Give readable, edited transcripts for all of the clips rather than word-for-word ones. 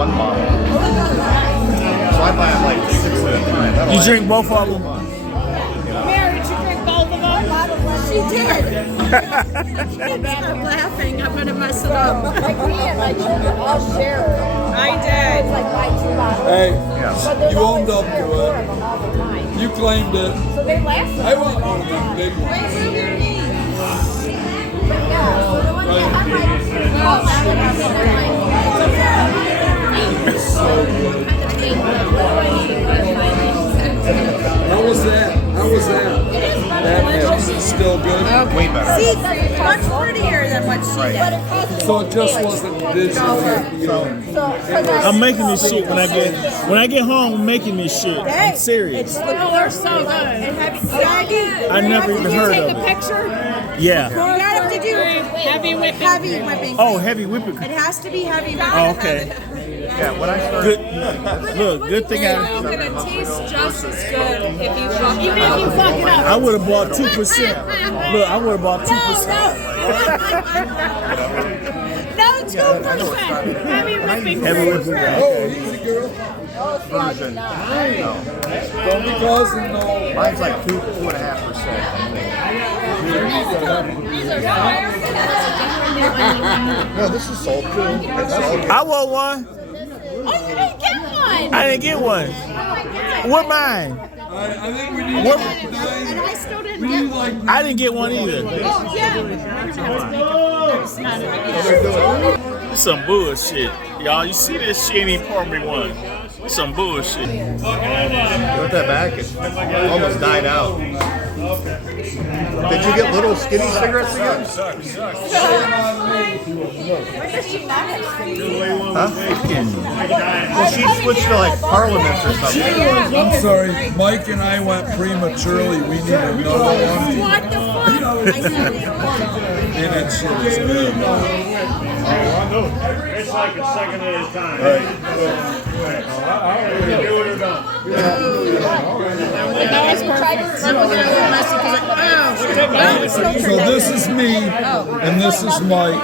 one bottle. So I buy them like 6 at a time. That'll You drink both of them? Mary, did you drink both of them? She did. I'm laughing. I'm going to mess it up. Like me and my children all share. I did. It's like buy 2 bottles. Hey, But there's you always owned up 3 or to 4 it. of them all the time. You claimed it. So they last. I want one of them big ones. Yeah, so the one that I How was that? How was that? That is still good. way better. See, much prettier than what she did. So it just wasn't digital. I'm making this shit when I get home. I'm making this shit. I'm serious. Oh, they're so good. And I never even heard of Take a it. picture. Yeah. You have to do heavy whipping. Heavy whipping. Oh, heavy whipping. It has to be heavy whipping. Oh, okay. Yeah, when I started. Good. Look, good thing It's gonna taste just as good if you fuck it up. Even if you fuck it up. I would have bought 2%. Look, I would have bought 2%. No, it's 2%. Heavy whipping. Heavy whipping. Oh, easy girl. Version. No. Don't be causing no. Mine's like 2.5%. No, this is salt too. It's salt. I want one. Oh, you didn't get one. I didn't get one. What mine? I think we need What? like And 9. I still didn't We get need one. like I didn't get one either. Oh, yeah. It's some bullshit. Y'all, you see this shit ain't pour me one. It's some bullshit. Put that back. It almost died out. Did you get little skinny cigarettes again? Huh? Well, she switched to like Parliaments or something. I'm sorry, Mike and I went prematurely. We need another one. What the fuck? I said it. And that shit is good. It's like a second at a time. That was perfect. That was a little messy because So this is me, and this is Mike.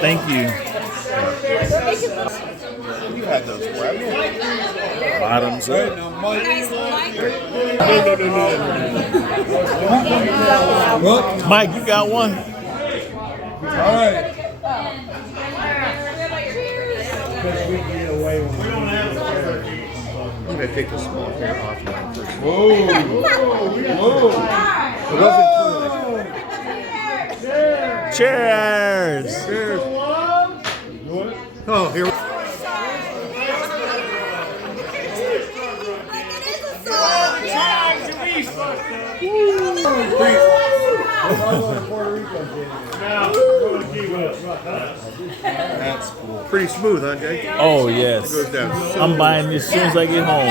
Thank you. You had those crap. Bottoms up. Now, Mike. Well, Mike, you got one? all right. I'm gonna take the small hair off mine first. Whoa. Whoa. It wasn't clear. Cheers. Cheers. Oh, here. That's cool. Pretty smooth, huh, Jake? Oh, yes. Goes down. I'm buying this as soon as I get home.